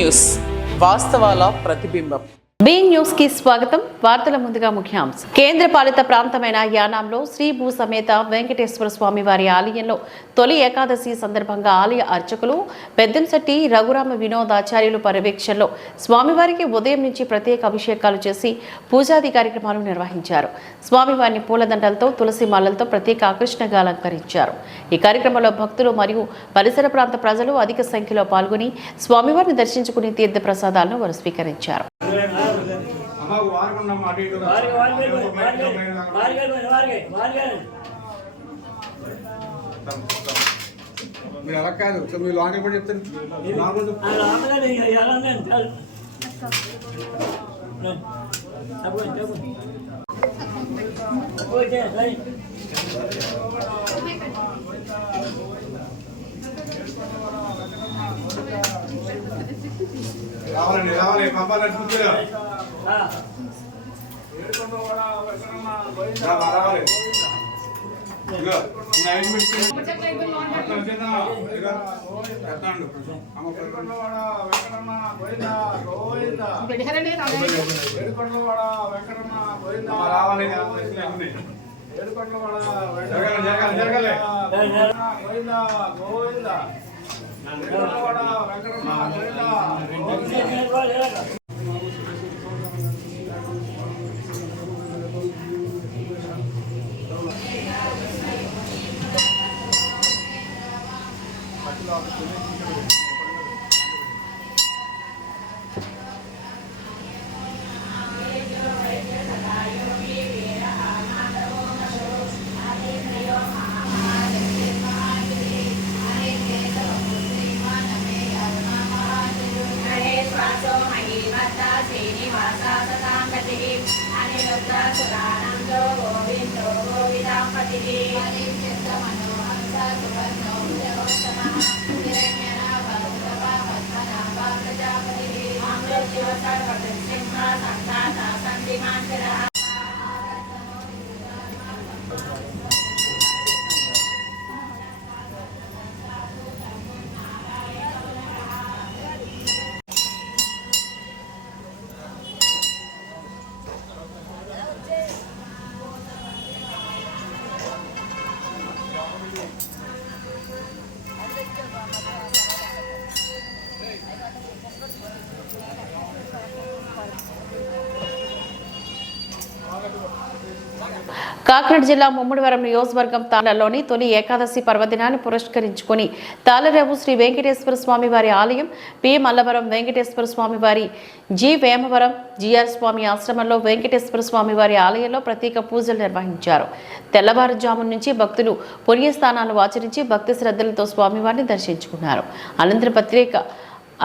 News వాస్తవాల ప్రతిబింబం. Be news కి స్వాగతం. వార్తల ముందుగా ముఖ్యాంశం. కేంద్ర పాలిత ప్రాంతమైన యానాంలో శ్రీ భూ సమేత వెంకటేశ్వర స్వామి వారి ఆలయంలో తొలి ఏకాదశి సందర్భంగా ఆలయ అర్చకులు పెద్దంశెట్టి రఘురామ వినోదాచార్యులు పర్యవేక్షణలో స్వామివారికి ఉదయం నుంచి ప్రత్యేక అభిషేకాలు చేసి పూజాది కార్యక్రమాలు నిర్వహించారు. స్వామివారిని పూలదండలతో తులసి మాలలతో ప్రత్యేక ఆకర్షణగా అలంకరించారు. ఈ కార్యక్రమంలో భక్తులు మరియు పరిసర ప్రాంత ప్రజలు అధిక సంఖ్యలో పాల్గొని స్వామివారిని దర్శించుకుని తీర్థ ప్రసాదాలను వారు స్వీకరించారు. మీరు అలా కాదు, మీరు లోకల్ కూడా చెప్తారు. రావాలండి, రావాలి, పంపాలని కూర్చోరా. రావాలి జరగాలి. కాకినాడ జిల్లా ముమ్మడివరం నియోజకవర్గం తాళలోని తొలి ఏకాదశి పర్వదినాన్ని పురస్కరించుకుని తాళరేవు శ్రీ వెంకటేశ్వర స్వామి వారి ఆలయం, పి మల్లవరం వెంకటేశ్వర స్వామి వారి, జి వేమవరం జిఆర్ స్వామి ఆశ్రమంలో వెంకటేశ్వర స్వామి వారి ఆలయంలో ప్రత్యేక పూజలు నిర్వహించారు. తెల్లవారుజాము నుంచి భక్తులు పుణ్యస్థానాలు ఆచరించి భక్తి శ్రద్ధలతో స్వామివారిని దర్శించుకున్నారు.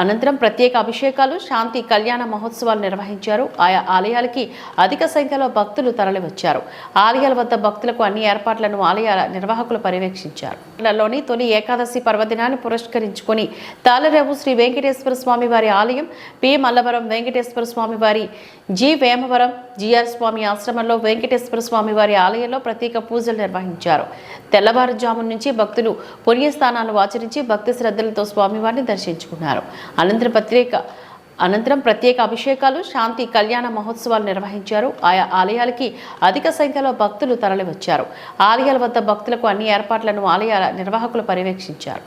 అనంతరం ప్రత్యేక అభిషేకాలు, శాంతి కళ్యాణ మహోత్సవాలు నిర్వహించారు. ఆయా ఆలయాలకి అధిక సంఖ్యలో భక్తులు తరలివచ్చారు. ఆలయాల వద్ద భక్తులకు అన్ని ఏర్పాట్లను ఆలయాల నిర్వాహకులు పర్యవేక్షించారు. లోని తొలి ఏకాదశి పర్వదినాన్ని పురస్కరించుకుని తాళరేవు శ్రీ వెంకటేశ్వర స్వామి వారి ఆలయం, పి మల్లవరం వెంకటేశ్వర స్వామి వారి, జి వేమవరం జిఆర్ స్వామి ఆశ్రమంలో వెంకటేశ్వర స్వామి వారి ఆలయంలో ప్రత్యేక పూజలు నిర్వహించారు. తెల్లవారుజాము నుంచి భక్తులు పుణ్యస్థానాలు ఆచరించి భక్తి శ్రద్ధలతో స్వామివారిని దర్శించుకున్నారు. అనంతరం ప్రత్యేక అభిషేకాలు, శాంతి కళ్యాణ మహోత్సవాలు నిర్వహించారు. ఆయా ఆలయాలకి అధిక సంఖ్యలో భక్తులు తరలివచ్చారు. ఆలయాల వద్ద భక్తులకు అన్ని ఏర్పాట్లను ఆలయాల నిర్వాహకులు పర్యవేక్షించారు.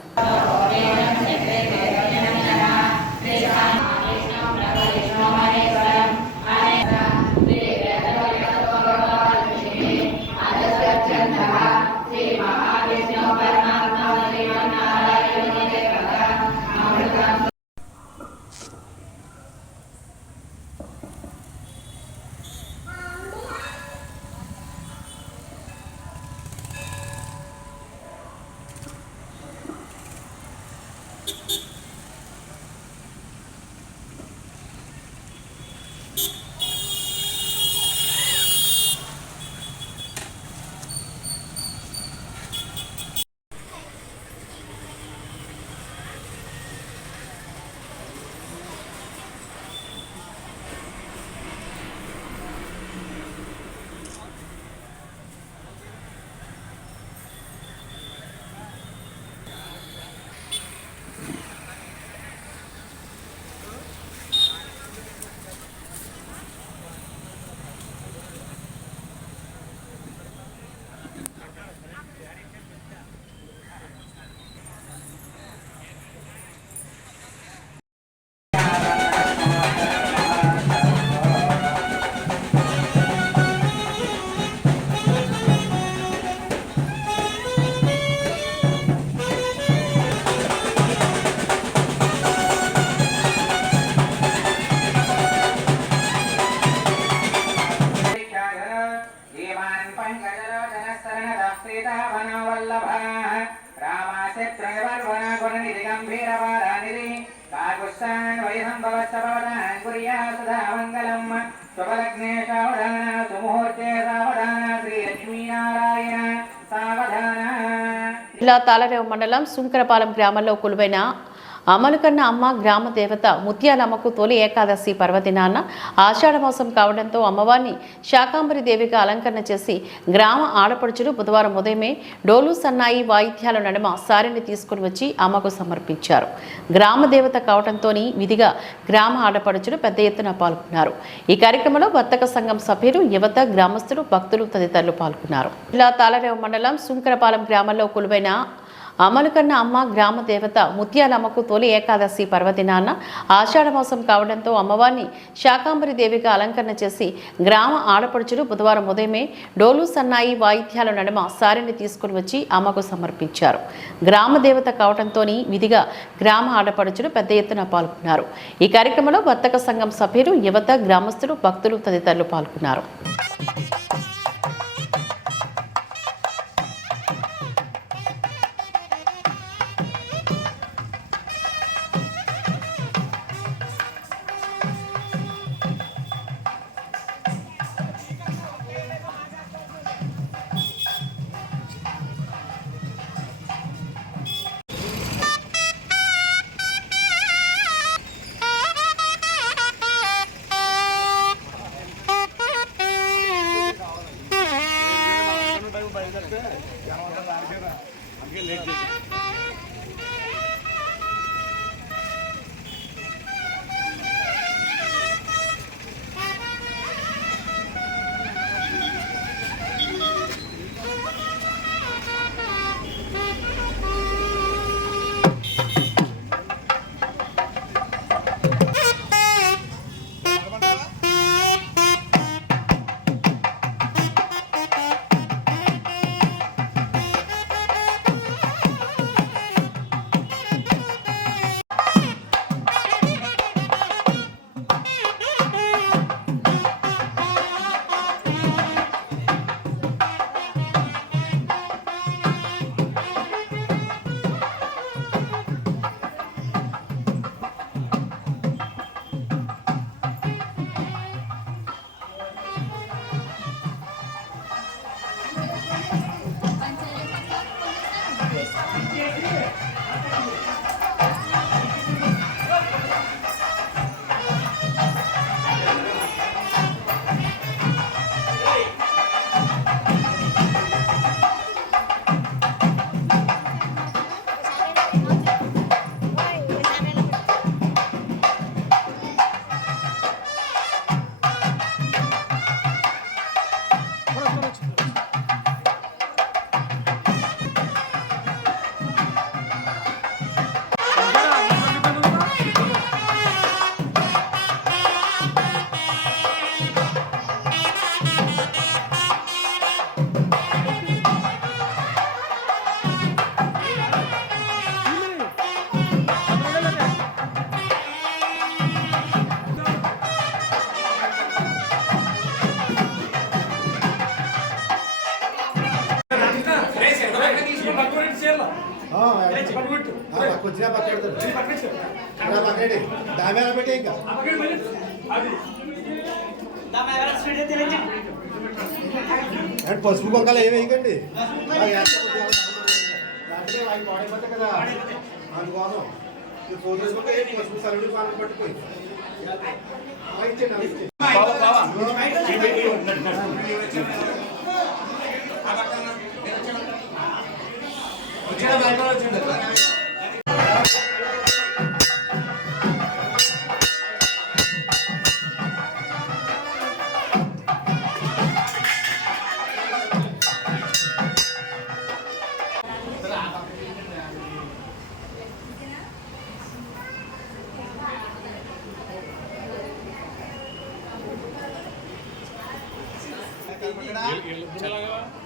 జిల్లా తాళరేవు మండలం సుంకరపాలెం గ్రామంలో కొలువైన అమలుకన్న అమ్మ గ్రామ దేవత ముత్యాలమ్మకు తొలి ఏకాదశి పర్వదినాన ఆషాఢమాసం కావడంతో అమ్మవారిని శాకాంబరి దేవిగా అలంకరణ చేసి గ్రామ ఆడపడుచులు బుధవారం ఉదయమే డోలు సన్నాయి వాయిద్యాల నడుమ సారిని తీసుకుని వచ్చి అమ్మకు సమర్పించారు. గ్రామ దేవత కావడంతో విధిగా గ్రామ ఆడపడుచులు పెద్ద ఎత్తున పాల్గొన్నారు. ఈ కార్యక్రమంలో వర్తక సంఘం సభ్యులు, యువత, గ్రామస్తులు, భక్తులు తదితరులు పాల్గొన్నారు. జిల్లా తాళరేవు మండలం సుంకరపాలెం గ్రామంలో కొలువైన అమలుకన్న అమ్మ గ్రామ దేవత ముత్యాలమ్మకు తొలి ఏకాదశి పర్వదినాన ఆషాఢమాసం కావడంతో అమ్మవారిని శాకాంబరి దేవిగా అలంకరణ చేసి గ్రామ ఆడపడుచులు బుధవారం ఉదయమే డోలు సన్నాయి వాయిద్యాల నడుమ సారిని తీసుకుని వచ్చి అమ్మకు సమర్పించారు. గ్రామ దేవత కావడంతో విధిగా గ్రామ ఆడపడుచులు పెద్ద ఎత్తున పాల్గొన్నారు. ఈ కార్యక్రమంలో వర్తక సంఘం సభ్యులు, యువత, గ్రామస్తులు, భక్తులు తదితరులు పాల్గొన్నారు. పసుపు కొంకలు ఏమేయకండి కదా అందుకోసం పసుపు సరుడు పాలన పట్టుకోయి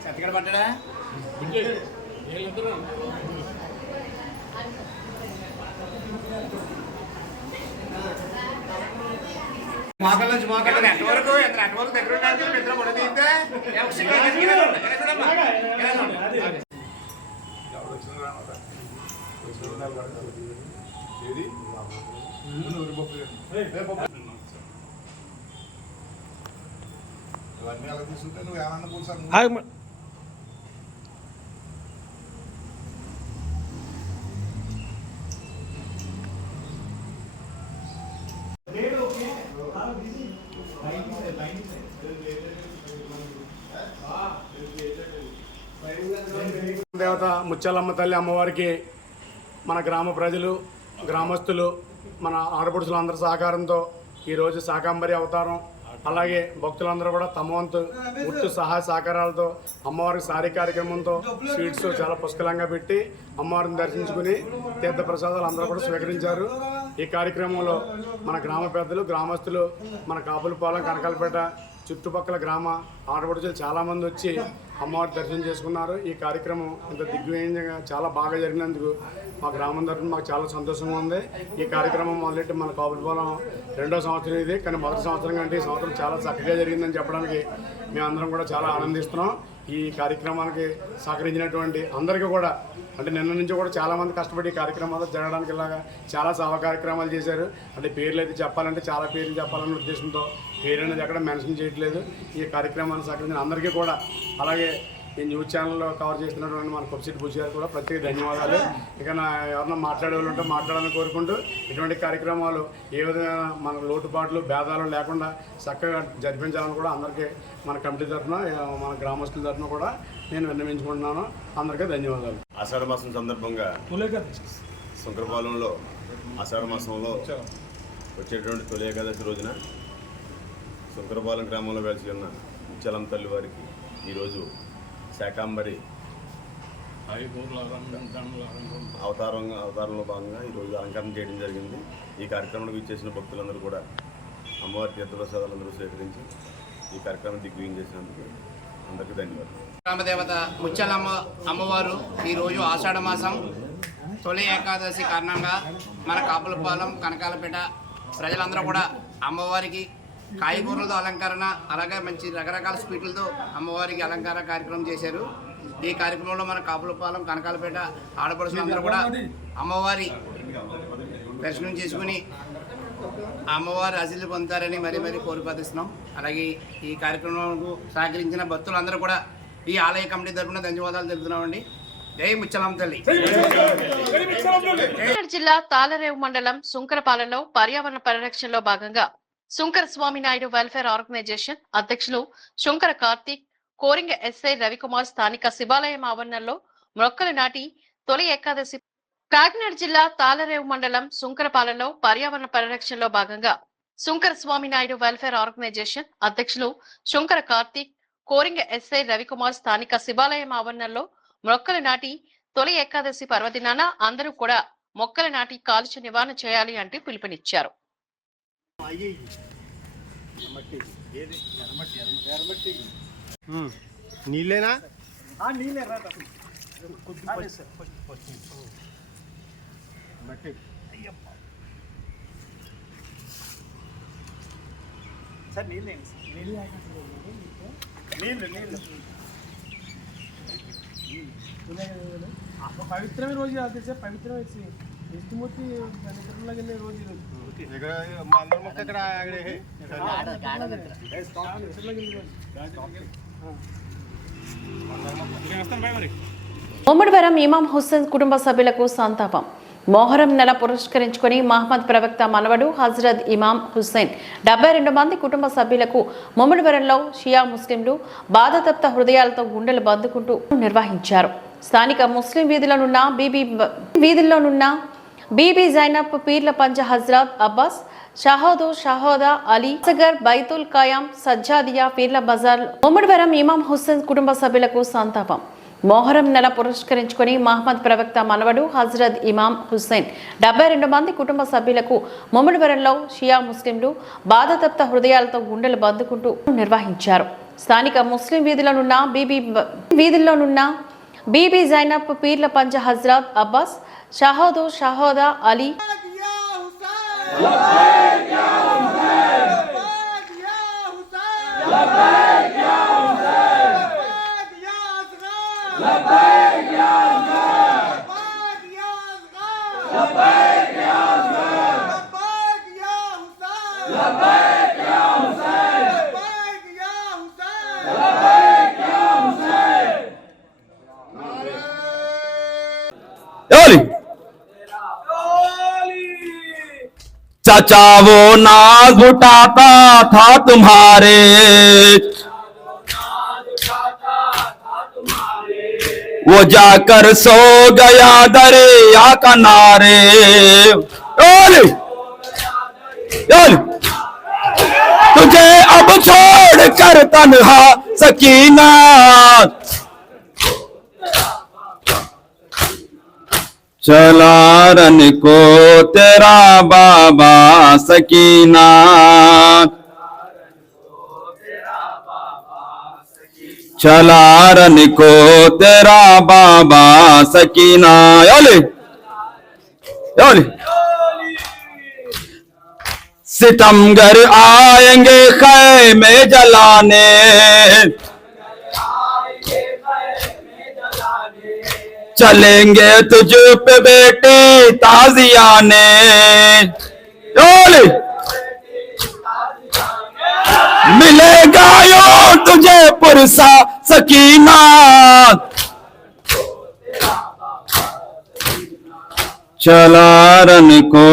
చెత్తగడ పడ్డా మోకాళ్ళ నెట్వర్క్ దగ్గర నిద్ర కూడా తీస్తే ఇవన్నీ అలా తీసుకుంటే నువ్వు ఏమన్నా కూర్చొని దేవత ముత్యాలమ్మ తల్లి అమ్మవారికి మన గ్రామ ప్రజలు గ్రామస్తులు మన ఆడపడుచులు అందరి సహకారంతో ఈరోజు శాకాంబరి అవతారం అలాగే భక్తులందరూ కూడా తమ వంతు గుర్తు సహాయ సహకారాలతో అమ్మవారికి సారీ కార్యక్రమంతో స్వీట్స్ చాలా పుష్కలంగా పెట్టి అమ్మవారిని దర్శించుకుని తీర్థ ప్రసాదాలు అందరూ కూడా స్వీకరించారు. ఈ కార్యక్రమంలో మన గ్రామ పెద్దలు గ్రామస్తులు మన కాపులపాలెం కనకాలపేట చుట్టుపక్కల గ్రామ ఆడపడుచులు చాలామంది వచ్చి అమ్మవారి దర్శనం చేసుకున్నారు. ఈ కార్యక్రమం ఇంత దిగ్విజయంగా చాలా బాగా జరిగినందుకు మా గ్రామం తరఫున మాకు చాలా సంతోషంగా ఉంది. ఈ కార్యక్రమం మొదలెట్టి మన కాపులపాలెం 2వ సంవత్సరం ఇది, కానీ మొదటి సంవత్సరం కంటే ఈ సంవత్సరం చాలా చక్కగా జరిగిందని చెప్పడానికి మేమందరం కూడా చాలా ఆనందిస్తున్నాం. ఈ కార్యక్రమానికి సహకరించినటువంటి అందరికీ కూడా, అంటే నిన్న నుంచి కూడా చాలామంది కష్టపడి ఈ కార్యక్రమాలు జరగడానికి ఇలాగా చాలా సేవా కార్యక్రమాలు చేశారు. అంటే పేర్లు అయితే చెప్పాలంటే చాలా పేర్లు చెప్పాలన్న ఉద్దేశంతో పేరు అనేది ఎక్కడ మెన్షన్ చేయట్లేదు. ఈ కార్యక్రమాన్ని సహకరించిన అందరికీ కూడా, అలాగే ఈ న్యూస్ ఛానల్లో కవర్ చేస్తున్నటువంటి మన కొప్పిశెట్టి బుజ్జి గారు కూడా ప్రత్యేక ధన్యవాదాలు. ఇక ఎవరన్నా మాట్లాడే వాళ్ళు ఉంటే మాట్లాడాలని కోరుకుంటూ ఇటువంటి కార్యక్రమాలు ఏ విధమైన మన లోటుపాట్లు భేదాలు లేకుండా చక్కగా జరిపించాలని కూడా అందరికీ మన కమిటీ తరఫున మన గ్రామస్తుల తరఫున కూడా నేను విన్నవించుకుంటున్నాను. అందరికీ ధన్యవాదాలు. ఆషాఢ మాసం సందర్భంగా శంకరపాలెంలో ఆషాఢ మాసంలో వచ్చేటువంటి తొలి ఏకాదశి రోజున శంకరపాలెం గ్రామంలో వెలిసి ఉన్న ముత్యాలమ్మ తల్లి వారికి ఈరోజు శాకాంబరి అవతారంలో భాగంగా ఈరోజు అలంకరణ చేయడం జరిగింది. ఈ కార్యక్రమానికి ఇచ్చేసిన భక్తులందరూ కూడా అమ్మవారి తీర్థప్రసాదాలందరూ స్వీకరించి ఈ కార్యక్రమం దిగ్విజయం చేసినందుకు అందరికీ ధన్యవాదాలు. గ్రామదేవత ముత్యాలమ్మ అమ్మవారు ఈరోజు ఆషాఢ మాసం తొలి ఏకాదశి కారణంగా మన కాపులపాలెం కనకాలపేట ప్రజలందరూ కూడా అమ్మవారికి కాయగూరలతో అలంకరణ, అలాగే మంచి రకరకాల స్వీట్లతో అమ్మవారికి అలంకార కార్యక్రమం చేశారు. ఈ కార్యక్రమంలో మన కాపులపాలెం కనకాలపేట ఆడపడుచులందరూ కూడా అమ్మవారి దర్శనం చేసుకుని అమ్మవారి ఆశీస్సులు పొందుతారని మరీ కోరిపాదిస్తున్నాం. అలాగే ఈ కార్యక్రమంకు సహకరించిన భక్తులందరూ కూడా ఈ ఆలయ కమిటీ తరఫున ధన్యవాదాలు తెలుపుతున్నామండి. జై ముత్యాలమ్మ తల్లి. జిల్లా తాళరేవు మండలం సుంకరపాలెంలో పర్యావరణ పరిరక్షణలో భాగంగా శుంకర స్వామి నాయుడు వెల్ఫేర్ ఆర్గనైజేషన్ అధ్యక్షులు శుంకర కార్తీక్, కోరింగ ఎస్ఐ రవికుమార్ స్థానిక శివాలయం ఆవరణలో మొక్కలు నాటి తొలి ఏకాదశి. కాకినాడ జిల్లా తాళరేవు మండలం సుంకరపాలెంలో పర్యావరణ పరిరక్షణలో భాగంగా శుంకర స్వామి నాయుడు వెల్ఫేర్ ఆర్గనైజేషన్ అధ్యక్షులు శుంకర కార్తీక్, కోరింగ ఎస్ఐ రవికుమార్ స్థానిక శివాలయం ఆవరణలో మొక్కలు నాటి తొలి ఏకాదశి పర్వదినాన అందరూ కూడా మొక్కలు నాటి కాలుష్య నివారణ చేయాలి అంటూ పిలుపునిచ్చారు. నీళ్ళేనా? సార్ నీళ్ళు పవిత్రమైన రోజు కాదు సార్, పవిత్రమైన విష్ణుమూర్తి నిద్రలోకి రోజు ముమ్మడివరం ఇమాం హుస్సేన్ కుటుంబ సభ్యులకు సంతాపం. మొహరం నెల పురస్కరించుకుని మహమ్మద్ ప్రవక్త మనవడు హజరత్ ఇమాం హుస్సేన్ 72 మంది కుటుంబ సభ్యులకు ముమ్మడివరంలో షియా ముస్లింలు బాధతప్త హృదయాలతో గుండెలు బందుకుంటూ నిర్వహించారు. స్థానిక ముస్లిం వీధుల్లోనున్న బీబీ జైనబ్, పీర్ల పంజ హజ్రత్ అబ్బాస్, షహోదా అలీ, సగర్, బైతుల్ ఖయాం, సజ్జాదియా, పీర్ల బజార్. ముమ్మడివరం ఇమాం హుస్సేన్ కుటుంబ సభ్యులకు సంతాపం. మొహరం నెల పురస్కరించుకుని మహమ్మద్ ప్రవక్త మనవడు హజరత్ ఇమాం హుస్సేన్ 72 మంది కుటుంబ సభ్యులకు ముమ్మడివరంలో షియా ముస్లింలు బాధతప్త హృదయాలతో గుండెలు బందుకుంటూ నిర్వహించారు. స్థానిక ముస్లిం వీధుల్లోనున్న బీబీ జైనబ్, పీర్ల పంజ హజ్రత్ అబ్బాస్, షహోదా అలీ, चाचा वो नाज उठाता था तुम्हारे, वो जाकर सो गया दरिया किनारे। ओले ओले तुझे अब छोड़ कर तन्हा सकीना, चला रन को तेरा बाबा सकीना, चला रन को तेरा बाबा सकीना। ओले ओले सितमगर आएंगे खैमे जलाने, चलेंगे तुझ पे बेटे ताजियाने। ओले मिलेगा यो तुझे पुरसा सकीना, चला रन को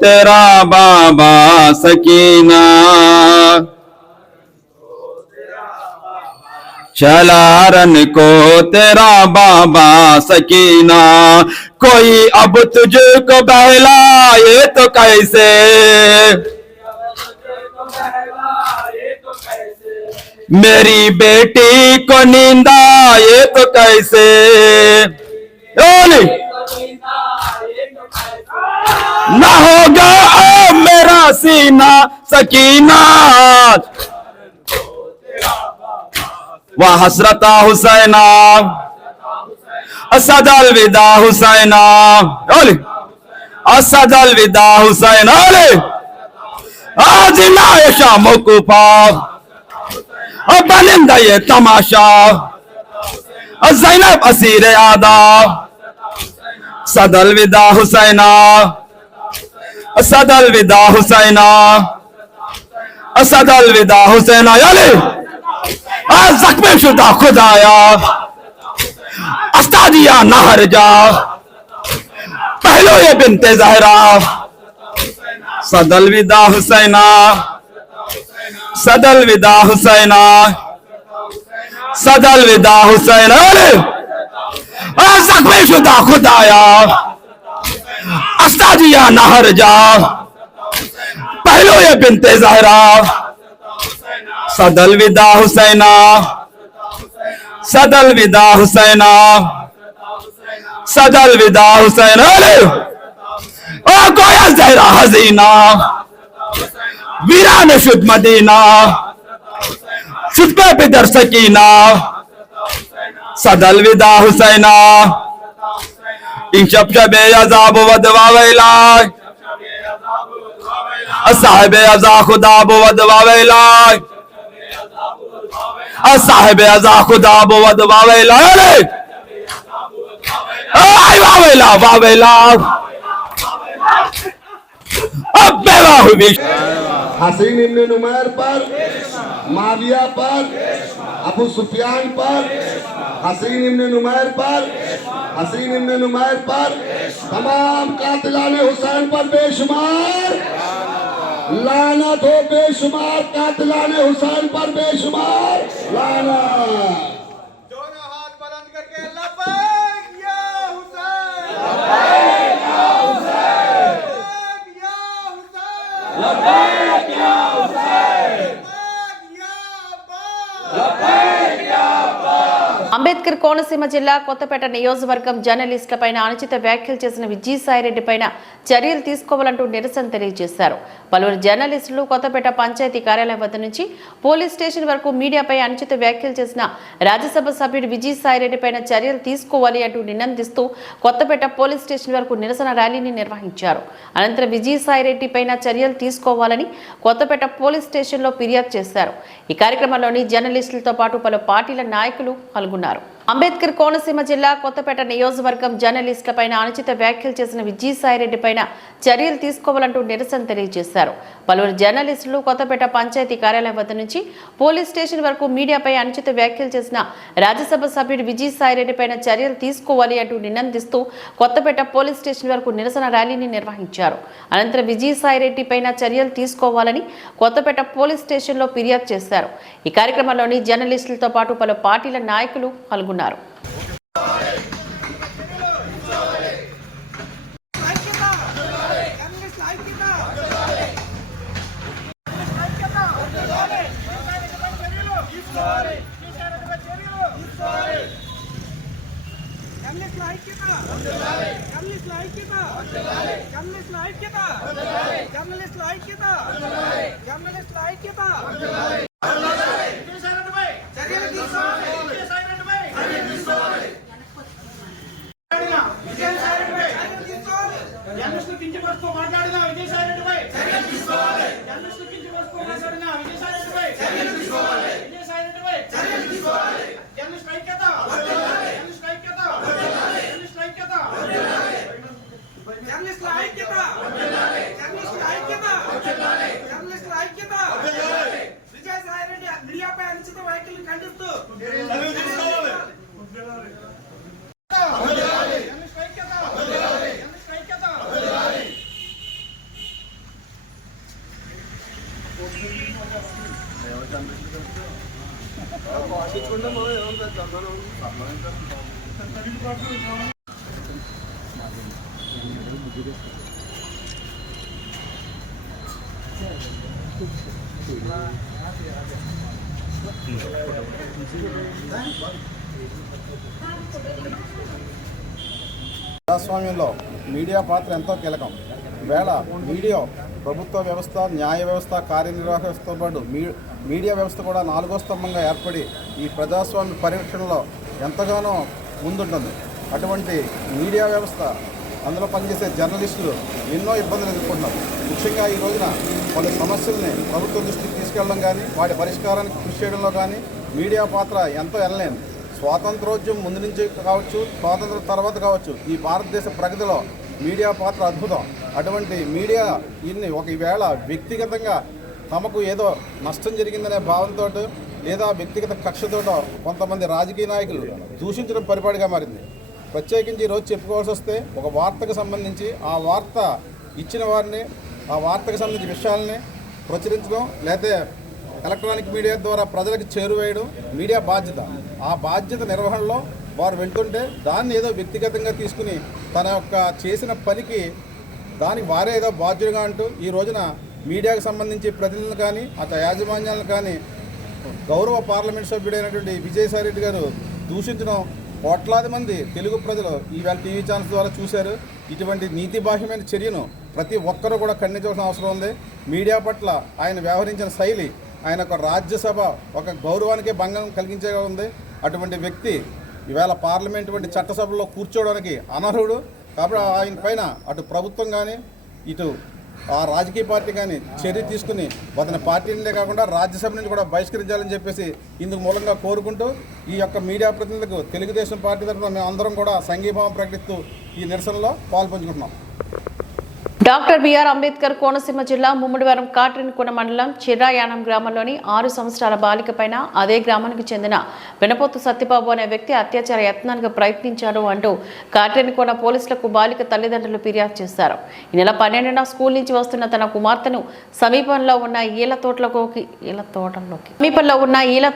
तेरा बाबा सकीना, चला रन को तेरा बाबा सकीना। कोई अब तुझको बहलाए तो कैसे, मेरी बेटी को नींद आए तो कैसे। ओले ना होगा अब मेरा सीना सकीना, वह हसरता हुसैना असद अलविदा हुसैना। ओले असद अलविदा हुसैना। ओले आज लाए शामों को पाप अब बनिंदा ये तमाशा, ज़ैनब असीर आदा सद अलविदा हुसैना, असद अलविदा हुसैना, असद अलविदा हुसैना। याले जख्मे शुदा खुदाया अस्तादिया नहर जा, पहलो ये बिनते ज़हरा सद अलविदा हुसैना, सद अलविदा हुसैना, सद अलविदा हुसैना। जख्मे शुदा खुदाया अस्तादिया नहर जा, पहलो ये बिनते ज़हरा सद अलविदा हुसैना, सद अलविदा हुसैना, सद अलविदा हुसैना। ओ गोया ज़हरा हज़ीना वीरान शुद मदीना, शुद पे बिदर सकीना सद अलविदा हुसैना। इन शब अज़ाब वदवा वैला साहिब अज़ा खुदा वदवा वैला, साहिब अज़ा खुदा वदवा वैला। वावेला वावेला अब बेवा हुई हसीन इब्न नुमैर पर, माविया पर, अबू सुफियान पर, हसीन इब्न नुमैर पर, हसीन इब्न नुमैर पर, तमाम कातिलाने हुसैन पर बेशुमार लानत हो, बेशुमार कातिलाने हुसैन पर बेशुमार लानत। दोनों हाथ बुलंद करके लब्बैक या हुसैन, लब्बैक या हुसैन, लब्बैक या हुसैन, लब्बैक या अब्बास, लब्बैक या अब्बास। అంబేద్కర్ కోనసీమ జిల్లా కొత్తపేట నియోజకవర్గం జర్నలిస్టులపైన అనుచిత వ్యాఖ్యలు చేసిన విజయసాయిరెడ్డి పైన చర్యలు తీసుకోవాలంటూ నిరసన తెలియజేశారు. పలువురు జర్నలిస్టులు కొత్తపేట పంచాయతీ కార్యాలయం వద్ద నుంచి పోలీస్ స్టేషన్ వరకు మీడియాపై అనుచిత వ్యాఖ్యలు చేసిన రాజ్యసభ సభ్యుడు విజయసాయిరెడ్డి పైన చర్యలు తీసుకోవాలి అంటూ నినదిస్తూ కొత్తపేట పోలీస్ స్టేషన్ వరకు నిరసన ర్యాలీని నిర్వహించారు. అనంతరం విజయసాయిరెడ్డి పైన చర్యలు తీసుకోవాలని కొత్తపేట పోలీస్ స్టేషన్లో ఫిర్యాదు చేశారు. ఈ కార్యక్రమంలోని జర్నలిస్టులతో పాటు పలు పార్టీల నాయకులు పాల్గొన్నారు. అంబేద్కర్ కోనసీమ జిల్లా కొత్తపేట నియోజకవర్గం జర్నలిస్టులపైన అనుచిత వ్యాఖ్యలు చేసిన విజయసాయిరెడ్డి పైన చర్యలు తీసుకోవాలంటూ నిరసన తెలియజేశారు. పలువురు జర్నలిస్టులు కొత్తపేట పంచాయతీ కార్యాలయం వద్ద నుంచి పోలీస్ స్టేషన్ వరకు మీడియాపై అనుచిత వ్యాఖ్యలు చేసిన రాజ్యసభ సభ్యుడు విజయసాయిరెడ్డి పైన చర్యలు తీసుకోవాలి అంటూ నినదిస్తూ కొత్తపేట పోలీస్ స్టేషన్ వరకు నిరసన ర్యాలీని నిర్వహించారు. అనంతరం విజయసాయిరెడ్డి పైన చర్యలు తీసుకోవాలని కొత్తపేట పోలీస్ స్టేషన్లో ఫిర్యాదు చేశారు. ఈ కార్యక్రమంలోని జర్నలిస్టులతో పాటు పలు పార్టీల నాయకులు పాల్గొన్నారు. ప్రజాస్వామ్యంలో మీడియా పాత్ర ఎంతో కీలకం. వేళ మీడియా ప్రభుత్వ వ్యవస్థ, న్యాయ వ్యవస్థ, కార్యనిర్వాహక వ్యవస్థతో పాటు మీడియా వ్యవస్థ కూడా నాలుగో స్తంభంగా ఏర్పడి ఈ ప్రజాస్వామ్య పరిరక్షణలో ఎంతగానో ముందుంటుంది. అటువంటి మీడియా వ్యవస్థ, అందులో పనిచేసే జర్నలిస్టులు ఎన్నో ఇబ్బందులు ఎదుర్కొంటున్నారు. ముఖ్యంగా ఈ రోజున పలు సమస్యల్ని ప్రభుత్వ దృష్టికి తీసుకెళ్ళడం కానీ, వాటి పరిష్కారానికి కృషి చేయడంలో కానీ మీడియా పాత్ర ఎంతో ఎనలేని. స్వాతంత్రోద్యమం ముందు నుంచి కావచ్చు, స్వాతంత్రం తర్వాత కావచ్చు, ఈ భారతదేశ ప్రగతిలో మీడియా పాత్ర అద్భుతం. అటువంటి మీడియా ఇన్ని ఒకవేళ వ్యక్తిగతంగా తమకు ఏదో నష్టం జరిగిందనే భావంతో లేదా వ్యక్తిగత కక్షతోటో కొంతమంది రాజకీయ నాయకులు దూషించడం పరిపాటిగా మారింది. ప్రత్యేకించి ఈరోజు చెప్పుకోవాల్సి వస్తే ఒక వార్తకు సంబంధించి ఆ వార్త ఇచ్చిన వారిని, ఆ వార్తకు సంబంధించిన విషయాలని ప్రచురించడం లేకపోతే ఎలక్ట్రానిక్ మీడియా ద్వారా ప్రజలకు చేరువేయడం మీడియా బాధ్యత. ఆ బాధ్యత నిర్వహణలో వారు వెళ్తుంటే దాన్ని ఏదో వ్యక్తిగతంగా తీసుకుని తన యొక్క చేసిన పనికి దానికి వారే ఏదో బాధ్యులుగా అంటూ ఈ రోజున మీడియాకు సంబంధించి ప్రతినిధులు కానీ, అతని యాజమాన్యాలను కానీ గౌరవ పార్లమెంట్ సభ్యుడైనటువంటి విజయసాయిరెడ్డి గారు దూషించడం కోట్లాది మంది తెలుగు ప్రజలు ఈవేళ టీవీ ఛానల్స్ ద్వారా చూశారు. ఇటువంటి నీతిబాహ్యమైన చర్యను ప్రతి ఒక్కరూ కూడా ఖండించవలసిన అవసరం ఉంది. మీడియా పట్ల ఆయన వ్యవహరించిన శైలి ఆయన ఒక రాజ్యసభ ఒక గౌరవానికే భంగం కలిగించేగా ఉంది. అటువంటి వ్యక్తి ఈవేళ పార్లమెంట్ వంటి చట్టసభలో కూర్చోవడానికి అనర్హుడు. కాబట్టి ఆయన పైన అటు ప్రభుత్వం కానీ, ఇటు ఆ రాజకీయ పార్టీ కానీ చర్య తీసుకుని అతని పార్టీ నుండే కాకుండా రాజ్యసభ నుంచి కూడా బహిష్కరించాలని చెప్పేసి ఇందుకు మూలంగా కోరుకుంటూ ఈ యొక్క మీడియా ప్రతినిధులకు తెలుగుదేశం పార్టీ తరఫున మేము అందరం కూడా సంఘీభావం ప్రకటిస్తూ ఈ నిరసనలో పాల్పంచుకుంటున్నాం. డాక్టర్ బిఆర్ అంబేద్కర్ కోనసీమ జిల్లా ముమ్మడివరం కాట్రిన్కొన మండలం చిర్రాయానం గ్రామంలోని 6 సంవత్సరాల బాలిక పైన అదే గ్రామానికి చెందిన వెనపోతు సత్యబాబు అనే వ్యక్తి అత్యాచార యత్నానికి ప్రయత్నించాడు అంటూ కాట్రిన్కొన పోలీసులకు బాలిక తల్లిదండ్రులు ఫిర్యాదు చేశారు. ఈ నెల 12న స్కూల్ నుంచి వస్తున్న తన కుమార్తెను సమీపంలో ఉన్న ఈల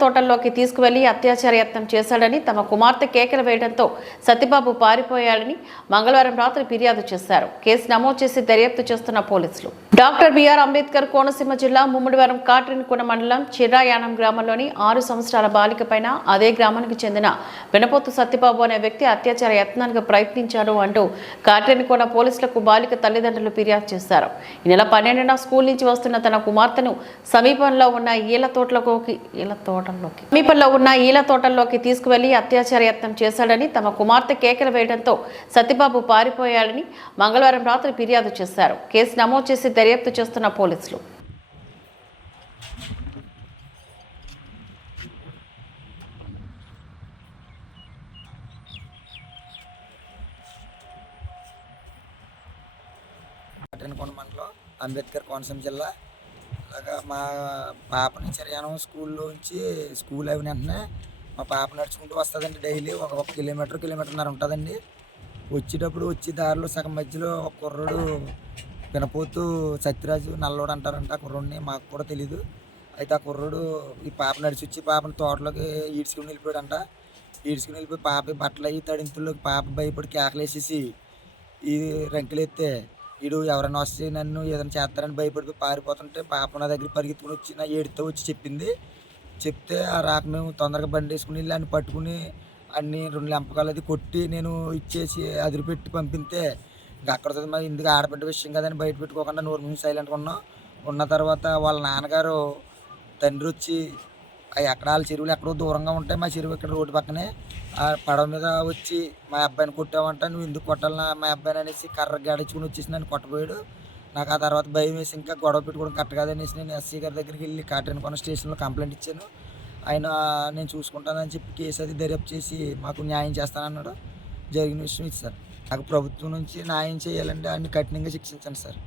తోటల్లోకి తీసుకువెళ్లి అత్యాచార యత్నం చేశాడని, తమ కుమార్తె కేకలు వేయడంతో సత్యబాబు పారిపోయాడని మంగళవారం రాత్రి ఫిర్యాదు చేశారు. కేసు నమోదు చేసి దర్యాప్తు చేస్తున్న పోలీసులు. డాక్టర్ బిఆర్ అంబేద్కర్ కోనసీమ జిల్లా ముమ్మడివరం కాట్రిన్కొన మండలం చిర్రాయానం గ్రామంలోని 6 సంవత్సరాల బాలిక పైన అదే గ్రామానికి చెందిన వెనపోతు సత్యబాబు అనే వ్యక్తి అత్యాచార యత్నానికి ప్రయత్నించాడు అంటూ కాట్రిన్కొన పోలీసులకు బాలిక తల్లిదండ్రులు ఫిర్యాదు చేశారు. ఈ నెల 12న స్కూల్ నుంచి వస్తున్న తన కుమార్తెను సమీపంలో ఉన్న ఈల తోటల్లోకి తీసుకువెళ్లి అత్యాచార యత్నం చేశాడని, తమ కుమార్తె కేకలు వేయడంతో సత్యబాబు పారిపోయాడని మంగళవారం రాత్రి ఫిర్యాదు చేశారు. కేసు నమోదు చేసి దర్యాప్తు చేస్తున్న పోలీసులు. దేవరకొండ మండలం, అంబేద్కర్ కోనసీమ జిల్లా. అలాగా మా పాపని చిరయానం స్కూల్లోంచి స్కూల్ అయిన వెంటనే మా పాప నడుచుకుంటూ వస్తుందండి. డైలీ ఒక కిలోమీటర్న్నర ఉంటుందండి. వచ్చేటప్పుడు వచ్చి దారిలో సగం మధ్యలో ఒక కుర్రోడు పినపోతూ సత్యరాజు నల్లోడు అంటారంట. ఆ కుర్రోడిని మాకు కూడా తెలీదు. అయితే ఆ కుర్రోడు ఈ పాప నడిచి వచ్చి పాపని తోటలోకి ఈడ్చుకుని వెళ్ళిపోయాడంట. ఈడ్చుకుని వెళ్ళిపోయి పాప బట్టలు అయ్యి తడింతుల్లోకి పాప భయపడి కేకలేసేసి ఈ రంకెలెత్తే వీడు ఎవరైనా వస్తే నన్ను ఏదైనా చేస్తారని భయపడిపోయి పారిపోతుంటే పాప నా దగ్గర పరిగెత్తుకుని వచ్చి నా ఏడుతో వచ్చి చెప్పింది. చెప్తే ఆ రాక మేము తొందరగా బండి వేసుకుని వెళ్ళి అన్ని పట్టుకుని అన్ని 2 లెంపకాలు అది కొట్టి నేను ఇచ్చేసి అదిరిపెట్టి పంపితే ఇంకా అక్కడ మరి ఇందుకు ఆడబిడ్డ విషయం కదని బయట పెట్టుకోకుండా నోరు మూసి సైలెంట్గా ఉన్నాం. ఉన్న తర్వాత వాళ్ళ నాన్నగారు తండ్రి వచ్చి ఎక్కడ వాళ్ళ చెరువులు ఎక్కడో దూరంగా ఉంటాయి, మా చెరువు ఇక్కడ రోడ్డు పక్కనే, ఆ పడవ మీద వచ్చి మా అబ్బాయిని కొట్టావంట, నువ్వు ఎందుకు కొట్టాలన్నా మా అబ్బాయిని అనేసి కర్ర గడిచుకుని వచ్చేసి నన్ను కొట్టబోయాడు. నాకు ఆ తర్వాత భయం వేసి ఇంకా గొడవ పెట్టుకోవడం కరెక్ట్ కాదనేసి నేను ఎస్సీ గారి దగ్గరికి వెళ్ళి కాటేనికొండ స్టేషన్లో కంప్లైంట్ ఇచ్చాను. ఆయన నేను చూసుకుంటానని చెప్పి కేసు అది దర్యాప్తు చేసి మాకు న్యాయం చేస్తానన్నాడు. జరిగిన విషయం ఇది సార్. నాకు ప్రభుత్వం నుంచి న్యాయం చేయాలంటే అన్ని కఠినంగా శిక్షించండి సార్.